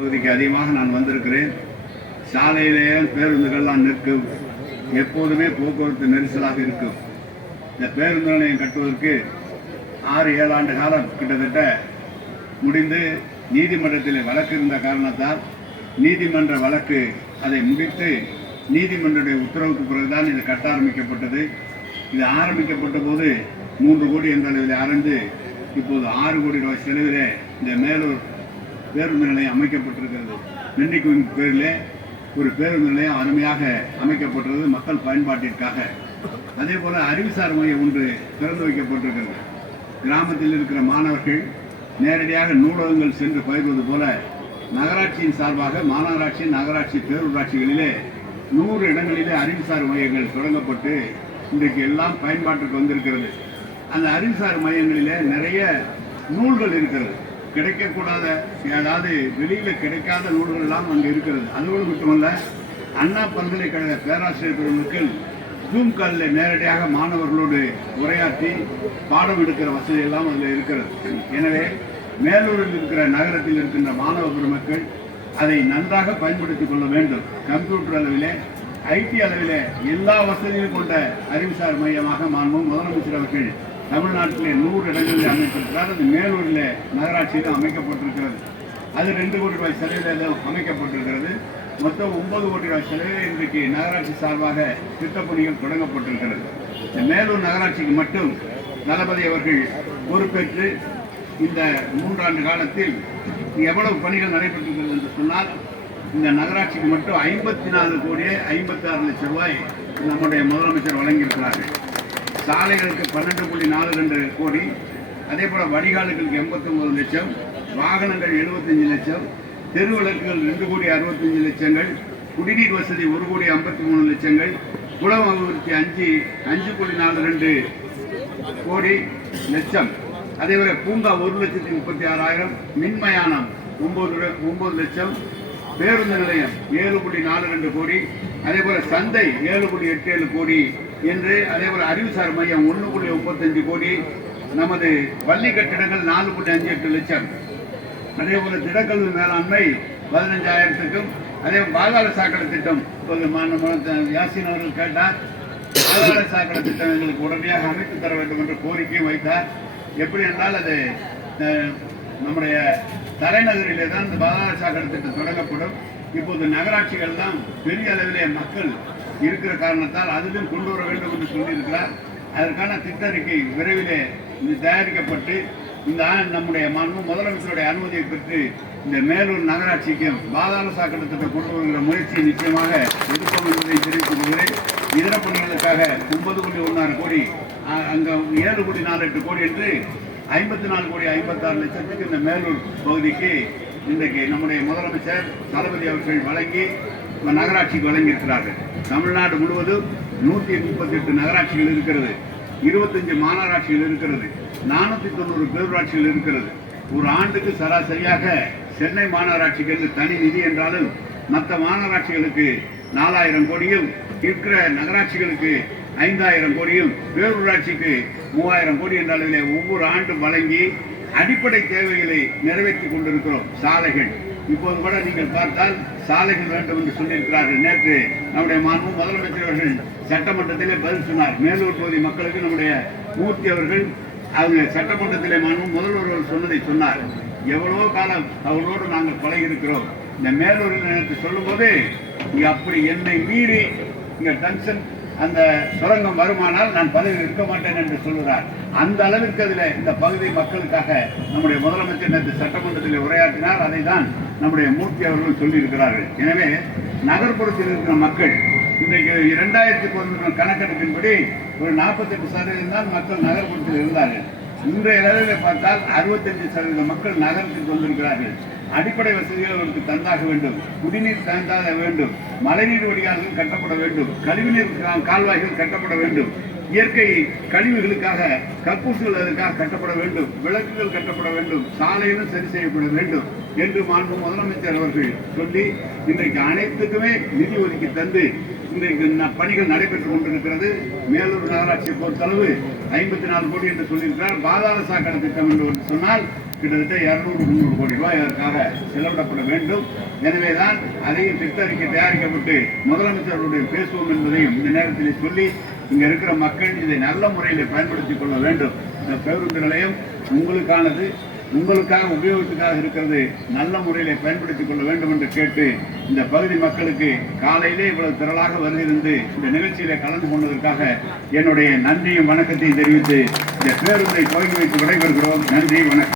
பகுதிக்கு அதிகமாக நான் வந்திருக்கிறேன். சாலையிலேயே பேருந்துகள்லாம் நிற்கும், எப்போதுமே போக்குவரத்து நெரிசலாக இருக்கும். இந்த பேருந்து நிலையம் கட்டுவதற்கு 6-7 ஆண்டு காலம் கிட்டத்தட்ட முடிந்து நீதிமன்றத்தில் வழக்கு இருந்த காரணத்தால் நீதிமன்ற வழக்கு அதை முடித்து நீதிமன்றடைய உத்தரவுக்கு பிறகுதான் இது கட்ட ஆரம்பிக்கப்பட்டது. இது ஆரம்பிக்கப்பட்ட போது 3 கோடி என்ற அளவில் ஆரம்பித்து இப்போது 6 கோடி ரூபாய் செலவிலே இந்த மேலூர் பேருந்து நிலையம் அமைக்கப்பட்டிருக்கிறது. நெண்டிக்குவின் பேரிலே ஒரு பேருந்து நிலையம் அருமையாக அமைக்கப்பட்டுள்ளது மக்கள் பயன்பாட்டிற்காக. அதே போல அறிவுசார் மையம் ஒன்று திறந்து வைக்கப்பட்டிருக்கிறது. கிராமத்தில் இருக்கிற மாணவர்கள் நேரடியாக நூலகங்கள் சென்று பயிர்வது போல நகராட்சியின் சார்பாக மாநகராட்சி, நகராட்சி, பேரூராட்சிகளிலே 100 இடங்களிலே அறிவுசார் மையங்கள் தொடங்கப்பட்டு இன்றைக்கு எல்லாம் பயன்பாட்டுக்கு வந்திருக்கிறது. அந்த அறிவுசார் மையங்களிலே நிறைய நூல்கள் இருக்கிறது. கிடைக்கக்கூடாத, அதாவது வெளியில் கிடைக்காத நூல்கள் எல்லாம் அங்கே இருக்கிறது. அதோடு மட்டுமல்ல, அண்ணா பல்கலைக்கழக பேராசிரியர் பெருமக்கள் ஜூம் காலில் நேரடியாக மாணவர்களோடு உரையாற்றி பாடம் எடுக்கிற வசதி எல்லாம் அதில் இருக்கிறது. எனவே மேலூரில் இருக்கிற நகரத்தில் இருக்கின்ற மாணவ பெருமக்கள் அதை நன்றாக பயன்படுத்திக் கொள்ள வேண்டும். கம்ப்யூட்டர் அளவிலே, ஐடி அளவிலே எல்லா வசதியும் கொண்ட அறிவுசார் மையமாக மாண்பு முதலமைச்சர் அவர்கள் தமிழ்நாட்டிலே 100 இடங்களில் அமைத்திருக்கிறார். அது மேலூரில் நகராட்சியில் அமைக்கப்பட்டிருக்கிறது. அது 2 கோடி ரூபாய் செலவில் அமைக்கப்பட்டிருக்கிறது. மொத்தம் 9 கோடி ரூபாய் செலவில் இன்றைக்கு நகராட்சி சார்பாக திட்டப்பணிகள் தொடங்கப்பட்டிருக்கிறது. இந்த மேலூர் நகராட்சிக்கு மட்டும் தளபதி அவர்கள் பொறுப்பேற்று இந்த 3 ஆண்டு காலத்தில் எவ்வளவு பணிகள் நடைபெற்றிருக்கிறது என்று சொன்னால், இந்த நகராட்சிக்கு மட்டும் 54 கோடியே 56 லட்சம் ரூபாய் நம்முடைய முதலமைச்சர் வழங்கியிருக்கிறார்கள். சாலைகளுக்கு 12.42 கோடி, அதே போல வடிகால்களுக்கு 89 லட்சம், வாகனங்கள் 75 லட்சம், தெரு விளக்குகள் 2 கோடி 65 லட்சங்கள், குடிநீர் வசதி 1 கோடி 53 லட்சங்கள், குளம் அபிவிருத்தி 5.42 கோடி லட்சம், அதேபோல பூங்கா 1,36,000, மின்மயானம் 9 லட்சம், பேருந்து நிலையம் 7.42 கோடி, அதே போல சந்தை 7.87 கோடி என்று, அதே போல அறிவுசார் மையம் 1.35 கோடி, நமது பள்ளி கட்டிடங்கள் 4.58 லட்சம், அதே போல திடக்கல்வி மேலாண்மை 15,000க்கும், அதே பாதாள சாக்கடை திட்டம் யாசின் அவர்கள் கேட்டார். பாதாள சாக்கடை திட்டம் எங்களுக்கு உடனடியாக அமைத்து தர வேண்டும் என்று கோரிக்கையும் வைத்தார். எப்படி என்றால், அது நம்முடைய தலைநகரிலே தான் இந்த பாதாள சாக்கடை திட்டம் தொடங்கப்படும். இப்போது நகராட்சிகள் தான் பெரிய அளவிலே மக்கள் இருக்கிற காரணத்தால் அதிலும் கொண்டு வர வேண்டும் என்று சொல்லியிருக்கிறார். அதற்கான திட்ட அறிக்கை விரைவிலே தயாரிக்கப்பட்டு இந்த நம்முடைய முதலமைச்சருடைய அனுமதியை பெற்று இந்த மேலூர் நகராட்சிக்கும் பாதாள சாக்கடை திட்டம் கொண்டு வருகிற முயற்சியை நிச்சயமாக எடுப்போம் என்பதை தெரிவித்துக் கொள்கிறேன். இதர பணிகளுக்காக 9.16 கோடி, அங்கே 7.48 கோடி என்று 54 கோடி 56 லட்சத்துக்கு இந்த மேலூர் பகுதிக்கு இன்றைக்கு நம்முடைய முதலமைச்சர் தளபதி அவர்கள் வழங்கி நகராட்சிக்கு வழங்கியிருக்கிறார்கள். தமிழ்நாடு முழுவதும் 138 நகராட்சிகள் இருக்கிறது, 25 மாநகராட்சிகள் இருக்கிறது, 490 பேரூராட்சிகள் இருக்கிறது. ஒரு ஆண்டுக்கு சராசரியாக சென்னை மாநகராட்சிகளுக்கு தனி நிதி என்றாலும் மற்ற மாநகராட்சிகளுக்கு 4,000 கோடியும், இருக்கிற நகராட்சிகளுக்கு 5,000 கோடியும், பேரூராட்சிக்கு 3,000 கோடி என்ற அளவிலே ஒவ்வொரு ஆண்டும் வழங்கி அடிப்படை தேவைகளை நிறைவேற்றி கொண்டிருக்கிறோம். சாலைகள் இப்போது கூட நீங்கள் பார்த்தால் சாலைகள் வேண்டும் என்று சொல்லியிருக்கிறார்கள். நேற்று நம்முடைய மாண்பு முதலமைச்சர் அவர்கள் சட்டமன்றத்திலே பதில் சொன்னார். மேலூர் பகுதி மக்களுக்கு நம்முடைய மூர்த்தி அவர்கள் அவங்க சட்டமன்றத்திலே மாண்பு முதல்வர் சொன்னதை சொன்னார். எவ்வளவோ காலம் அவர்களோடு நாங்கள் பழகி இருக்கிறோம். இந்த மேலூரில் நேற்று சொல்லும் போது, அப்படி என்னை மீறி இங்க டங்ஷன் அந்த சுரங்கம் வருமானால் நான் பதவியில் இருக்க மாட்டேன் என்று சொல்கிறார். அந்த அளவிற்கு அதில் இந்த பகுதி மக்களுக்காக நம்முடைய முதலமைச்சர் நேற்று சட்டமன்றத்தில் உரையாற்றினார். அதை தான் நம்முடைய மூர்த்தி அவர்கள் சொல்லியிருக்கிறார்கள். எனவே நகர்ப்புறத்தில் இருக்கிற மக்கள் இன்றைக்கு 2011 கணக்கெடுப்பின்படி ஒரு 48% தான் மக்கள் நகர்ப்புறத்தில் இருந்தார்கள். இன்றைய அளவில் பார்த்தால் 65% மக்கள் நகரத்துக்கு வந்திருக்கிறார்கள். அடிப்படை வசதிகள் அவருக்கு தந்தாக வேண்டும், குடிநீர் தந்தாக வேண்டும், மழைநீர் வடிகால்கள் கட்டப்பட வேண்டும், கழிவுநீர் கால்வாய்கள் கட்டப்பட வேண்டும், இயற்கை கழிவுகளுக்காக கக்கூசுகள் அதற்காக கட்டப்பட வேண்டும், விளக்குகள் கட்டப்பட வேண்டும், சாலைகளும் சரி செய்யப்பட வேண்டும் என்று மாண்பு முதலமைச்சர் அவர்கள் சொல்லி இன்றைக்கு அனைத்துக்குமே நிதி ஒதுக்கி தந்து இன்றைக்கு பணிகள் நடைபெற்றுக் கொண்டிருக்கிறது. மேலூர் நகராட்சியை பொறுத்தளவு 54 கோடி என்று சொல்லியிருக்கிறார். பாதாள சாக்கடை திட்டம் என்று சொன்னால் கிட்டத்தட்ட 200-300 கோடி ரூபாய் அதற்காக செலவிடப்பட வேண்டும். எனவேதான் அதையும் திட்ட அறிக்கை தயாரிக்கப்பட்டு முதலமைச்சருடைய பேசுவோம் என்பதையும் இந்த நேரத்தில் சொல்லி இங்க இருக்கிற மக்கள் இதை நல்ல முறையில் பயன்படுத்திக் கொள்ள வேண்டும். இந்த பேருந்து நிலையம் உங்களுக்கானது, உங்களுக்காக உபயோகத்துக்காக இருக்கிறது, நல்ல முறையிலே பயன்படுத்திக் கொள்ள வேண்டும் என்று கேட்டு இந்த பகுதி மக்களுக்கு காலையிலே இவ்வளவு திரளாக வருகிறது இந்த நிகழ்ச்சியிலே கலந்து கொண்டதற்காக என்னுடைய நன்றியும் வணக்கத்தையும் தெரிவித்து இந்த பேருந்தை துவங்கி வைத்து விடைபெறுகிறோம். நன்றி, வணக்கம்.